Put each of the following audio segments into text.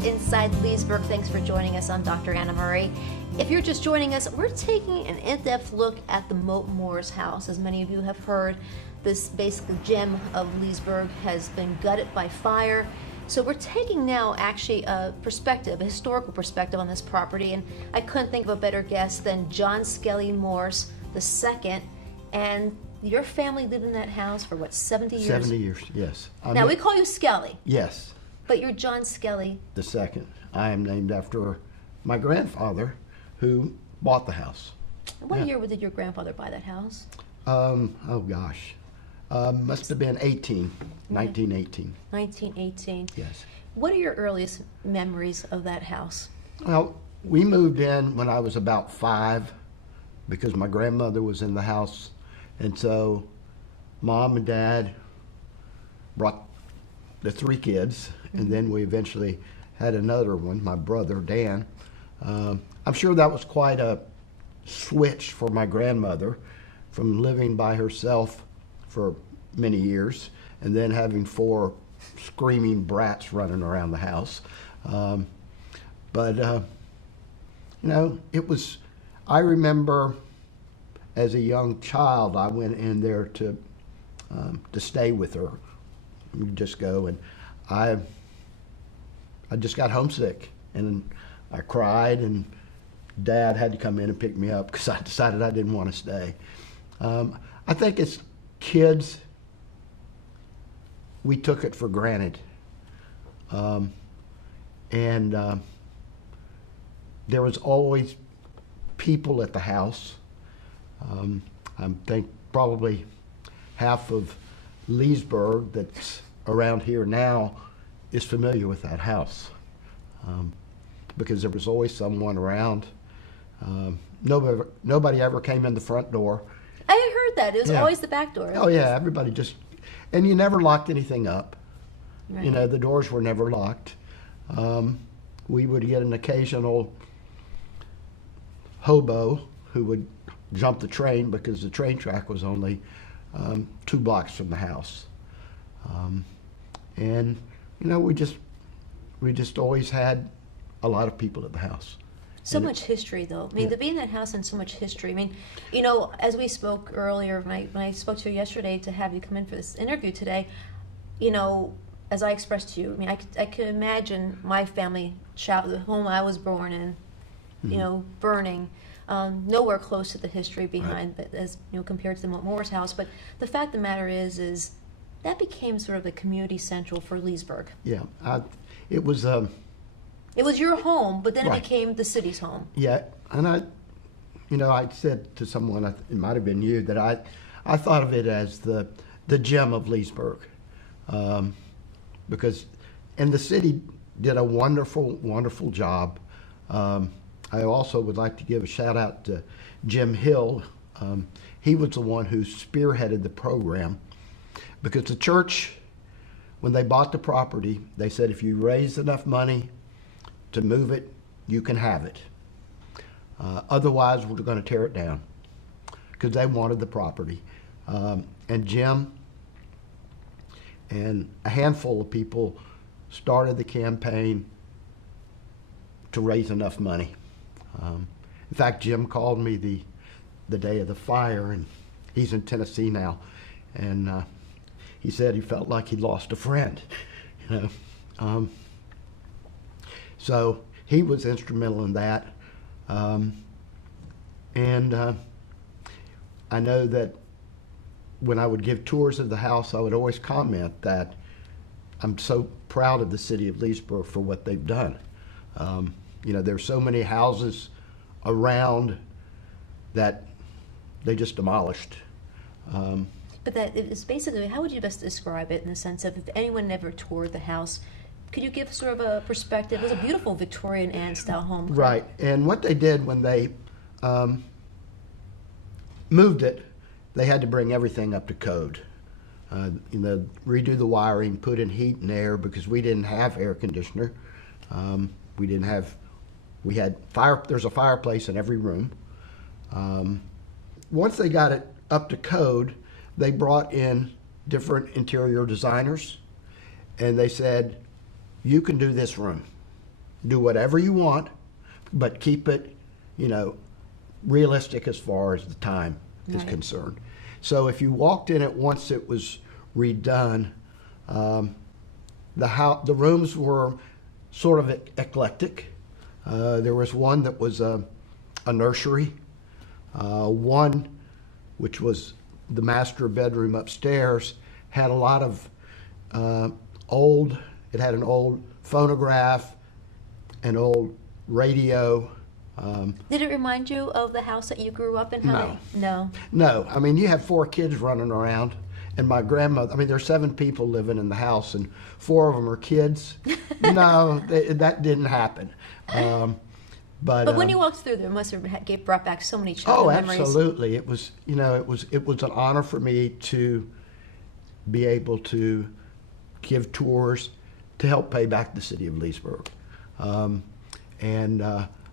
to Inside Leesburg. Thanks for joining us. I'm Dr. Anna Murray. If you're just joining us, we're taking an in-depth look at the Mote house. As many of you have heard, this basically gem of Leesburg has been gutted by fire. So we're taking now actually a perspective, a historical perspective on this property, and I couldn't think of a better guest than John Skelly Morse II. And your family lived in that house for what, 70 years? 70 years, yes. Now we call you Skelly. Yes. But you're John Skelly II. I am named after my grandfather who bought the house. What year did your grandfather buy that house? Oh gosh. Must have been 1918. 1918. Yes. What are your earliest memories of that house? Well, we moved in when I was about 5 because my grandmother was in the house. And so Mom and Dad brought the 3 kids, and then we eventually had another one, my brother, Dan. I'm sure that was quite a switch for my grandmother from living by herself for many years and then having 4 screaming brats running around the house. It was, I remember as a young child, I went in there to stay with her. We'd just go, and I just got homesick, and I cried, and Dad had to come in and pick me up because I decided I didn't want to stay. I think as kids, we took it for granted. There was always people at the house. I think probably half of Leesburg that's around here now is familiar with that house because there was always someone around. Nobody ever came in the front door. I heard that. It was always the back door. Oh yeah, everybody just, and you never locked anything up. Right. You know, the doors were never locked. We would get an occasional hobo who would jump the train because the train track was only 2 blocks from the house. And you know, we just always had a lot of people at the house. So much history, though. I mean, to be in that house and so much history. I mean, you know, as we spoke earlier, when I spoke to you yesterday to have you come in for this interview today, you know, as I expressed to you, I mean, I can imagine my family, the home I was born in, you know, burning. Nowhere close to the history behind that, as you know, compared to the Moore's house. But the fact of the matter is that became sort of a community central for Leesburg. Yeah, it was. It was your home, but then Right. it became the city's home. Yeah, and I said to someone, it might have been you, that I thought of it as the gem of Leesburg, because, and the city did a wonderful job. I also would like to give a shout out to Jim Hill. He was the one who spearheaded the program because the church, when they bought the property, they said if you raise enough money to move it, you can have it. Otherwise, we're going to tear it down because they wanted the property. And Jim and a handful of people started the campaign to raise enough money. In fact, Jim called me the day of the fire, and he's in Tennessee now, and he said he felt like he'd lost a friend, you know. So he was instrumental in that, and I know that when I would give tours of the house, I would always comment that I'm so proud of the city of Leesburg for what they've done. You know, there's so many houses around that they just demolished. But that is basically, how would you best describe it in the sense of if anyone never toured the house, could you give sort of a perspective? It was a beautiful Victorian and style home. Right, and what they did when they moved it, they had to bring everything up to code. You know, redo the wiring, put in heat and air because we didn't have air conditioner. We had there's a fireplace in every room. Once they got it up to code, they brought in different interior designers and they said, you can do this room. do whatever you want, but keep it, realistic as far as the time is concerned. So if you walked in it once it was redone, the rooms were sort of eclectic. There was one that was a nursery, one which was the master bedroom upstairs, had a lot of it had an old phonograph, an old radio. Did it remind you of the house that you grew up in? No. No. I mean, you have 4 kids running around, and my grandmother, there are 7 people living in the house, and 4 of them are kids. No, that didn't happen. But when you walked through there, it must have brought back so many childhood memories. Oh, absolutely. It was, it was an honor for me to be able to give tours to help pay back the city of Leesburg.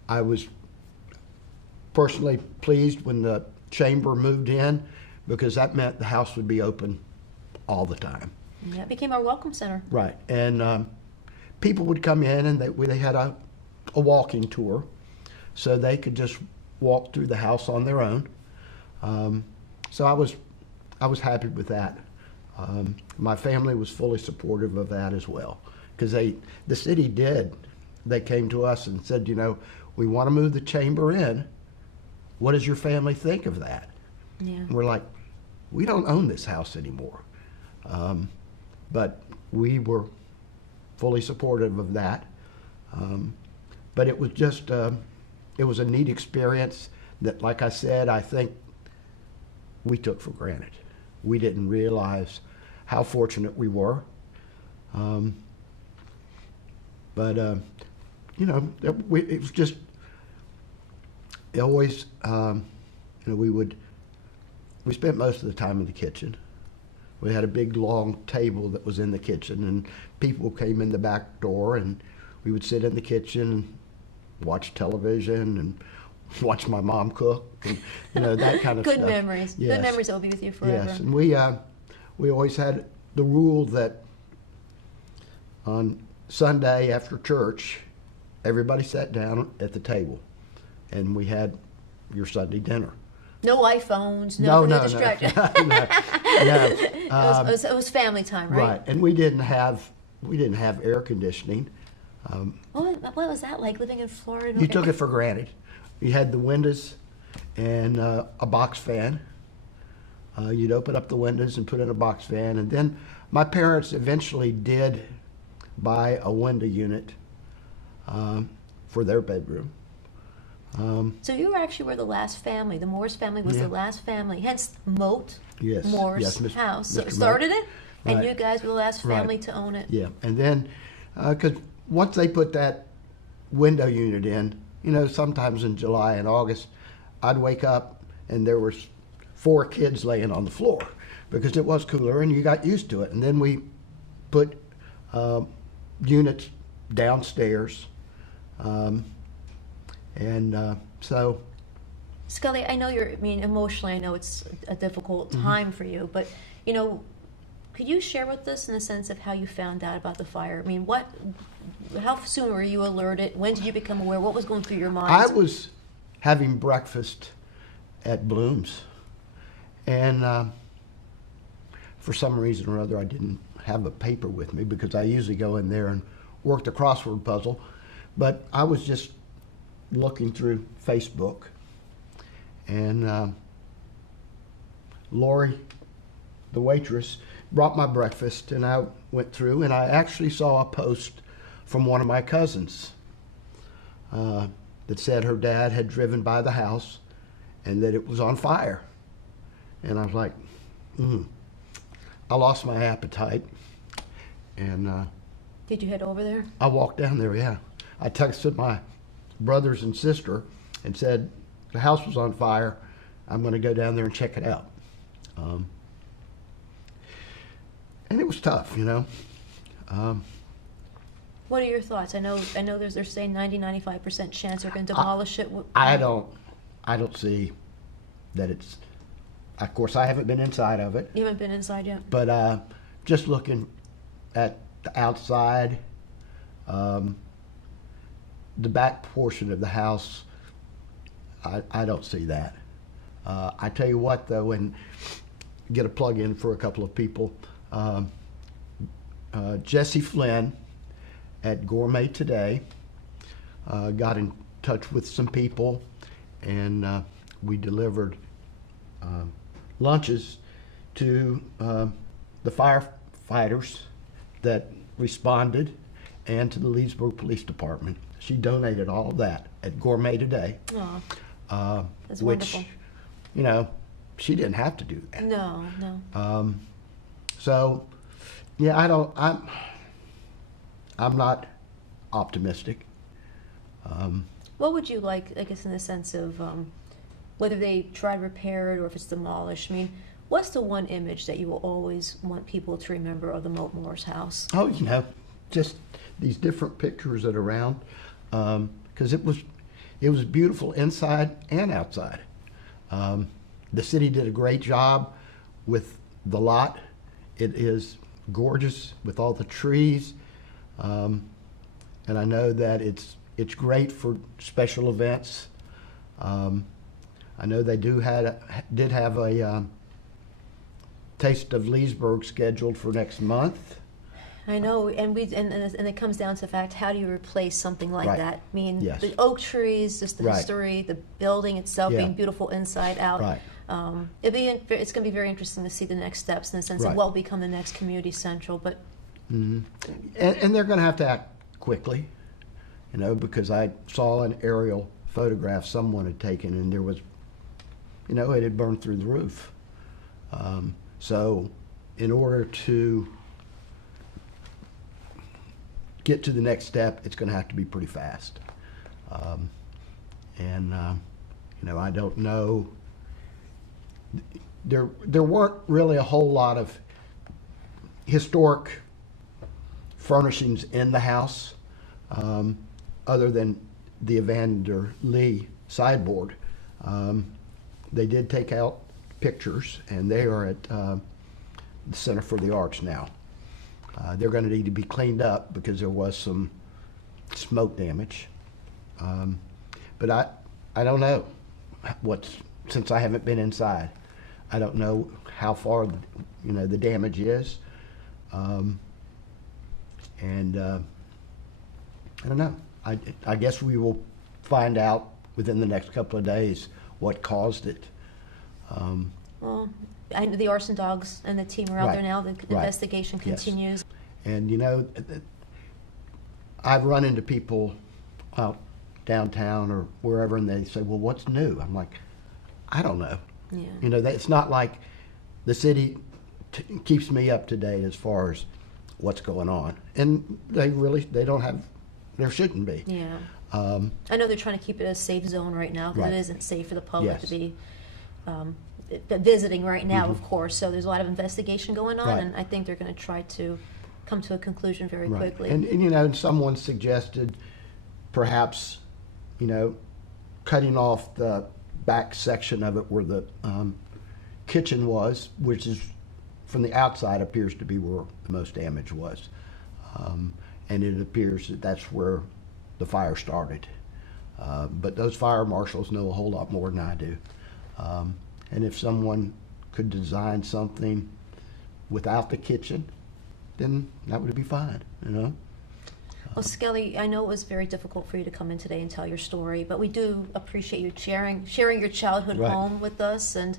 I was personally pleased when the chamber moved in, because that meant the house would be open all the time. Yeah, it became our welcome center. Right. And people would come in, and they had a walking tour, so they could just walk through the house on their own. So I was happy with that. My family was fully supportive of that as well, because the city they came to us and said, we want to move the chamber in. What does your family think of that? Yeah. And we're like, we don't own this house anymore. But we were fully supportive of that. But it was just, it was a neat experience that, like I said, I think we took for granted. We didn't realize how fortunate we were. It was just, it always, we spent most of the time in the kitchen. We had a big long table that was in the kitchen, and people came in the back door, and we would sit in the kitchen and watch television and watch my mom cook, and that kind of Good stuff. memories. Yes. Good memories that will be with you forever. Yes, and we always had the rule that on Sunday after church, everybody sat down at the table, and we had your Sunday dinner. No iPhones, no distraction. No. It was family time, right? Right, and we didn't have air conditioning. What was that like, living in Florida? You took it for granted. You had the windows and a box fan. You'd open up the windows and put in a box fan, and then my parents eventually did buy a window unit for their bedroom. So you actually were the last family. The Morse family was the last family. Hence Mote, Morse house. So Mr. it started Mote. it, and Right. you guys were the last family Right. to own it. Yeah, and then because once they put that window unit in, sometimes in July and August, I'd wake up and there was 4 kids laying on the floor because it was cooler, and you got used to it. And then we put units downstairs. So, Scully, I know emotionally, I know it's a difficult time for you, but, could you share with us in the sense of how you found out about the fire? How soon were you alerted? When did you become aware? What was going through your mind? I was having breakfast at Bloom's, and for some reason or other, I didn't have a paper with me because I usually go in there and work the crossword puzzle, but I was just looking through Facebook, and Lori, the waitress, brought my breakfast, and I went through, and I actually saw a post from one of my cousins that said her dad had driven by the house and that it was on fire. And I was like, I lost my appetite, and Did you head over there? I walked down there, yeah. I texted my brothers and sister and said, the house was on fire. I'm going to go down there and check it out. And it was tough, What are your thoughts? I know they're saying 95% chance they're going to demolish it. I don't see that it's, of course, I haven't been inside of it. You haven't been inside yet? But just looking at the outside, the back portion of the house, I don't see that. I tell you what, though, and get a plug in for a couple of people. Jesse Flynn at Gourmet Today got in touch with some people, and we delivered lunches to the firefighters that responded and to the Leesburg Police Department. She donated all of that at Gourmet Today. Aw, that's which, wonderful. you know, she didn't have to do that. No, no. So, yeah, I'm not optimistic. What would you like, I guess, in the sense of whether they try to repair it or if it's demolished? I mean, what's the one image that you will always want people to remember of the Mote Moore's house? Oh, just these different pictures that are around, because it was beautiful inside and outside. The city did a great job with the lot. It is gorgeous with all the trees, and I know that it's great for special events. I know they did have a Taste of Leesburg scheduled for next month. I know, and it comes down to the fact, how do you replace something like Right. that? I mean, Yes. the oak trees, just the Right. history, the building itself Yeah. being beautiful inside out. Right. It's going to be very interesting to see the next steps in the sense Right. of what will become the next community central. But And they're going to have to act quickly, because I saw an aerial photograph someone had taken, and there was, it had burned through the roof. So in order to get to the next step, it's going to have to be pretty fast. I don't know. There weren't really a whole lot of historic furnishings in the house, other than the Evander Lee sideboard. They did take out pictures, and they are at the Center for the Arts now. They're going to need to be cleaned up because there was some smoke damage. But I don't know since I haven't been inside. I don't know how far the damage is, and I don't know. I guess we will find out within the next couple of days what caused it. well, I know the arson dogs and the team are out Right. there now. The Right. investigation Yes. continues. And I've run into people out downtown or wherever, and they say, "Well, what's new?" I'm like, "I don't know." Yeah. It's not like the city keeps me up to date as far as what's going on, and they don't have. There shouldn't be. Yeah. I know they're trying to keep it a safe zone right now because Right. it isn't safe for the public Yes. to be visiting right now, of course. So there's a lot of investigation going on, Right. and I think they're going to try to come to a conclusion very Right. quickly. And someone suggested perhaps, cutting off the back section of it where the kitchen was, which is from the outside appears to be where the most damage was. And it appears that that's where the fire started. But those fire marshals know a whole lot more than I do. And if someone could design something without the kitchen, then that would be fine, Well, Skelly, I know it was very difficult for you to come in today and tell your story, but we do appreciate you sharing your childhood Right. home with us, and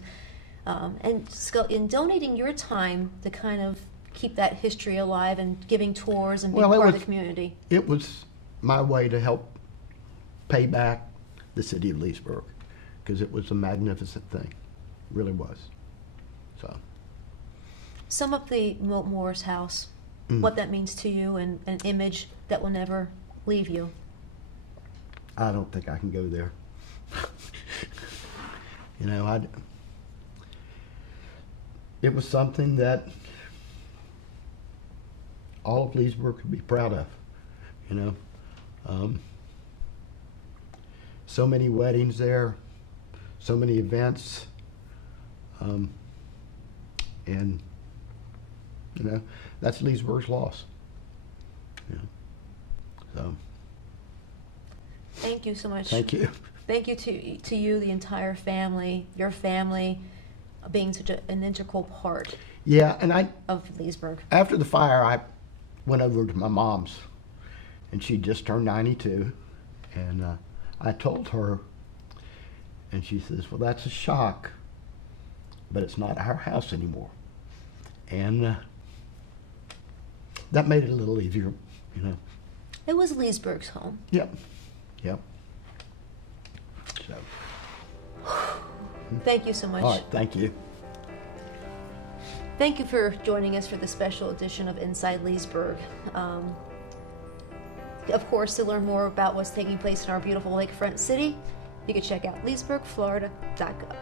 Skelly, in donating your time to kind of keep that history alive and giving tours and being Well, it part of was- the community. It was my way to help pay back the city of Leesburg, because it was a magnificent thing. It really was. So, Sum up the Mote Moore's house, Mm. what that means to you, and an image that will never leave you. I don't think I can go there. It was something that all of Leesburg could be proud of, so many weddings there, so many events, and that's Leesburg's loss. So Thank you so much. Thank you. Thank you to you, the entire family, your family, being such an integral part Yeah, and of Leesburg. after the fire, I went over to my mom's, and she just turned 92, and I told her, and she says, "Well, that's a shock, but it's not our house anymore," and that made it a little easier, you know. It was Leesburg's home. Yep, yep. So, Thank you so much. all right, thank you. Thank you for joining us for the special edition of Inside Leesburg. Of course, to learn more about what's taking place in our beautiful lakefront city, you can check out leesburgflorida.gov.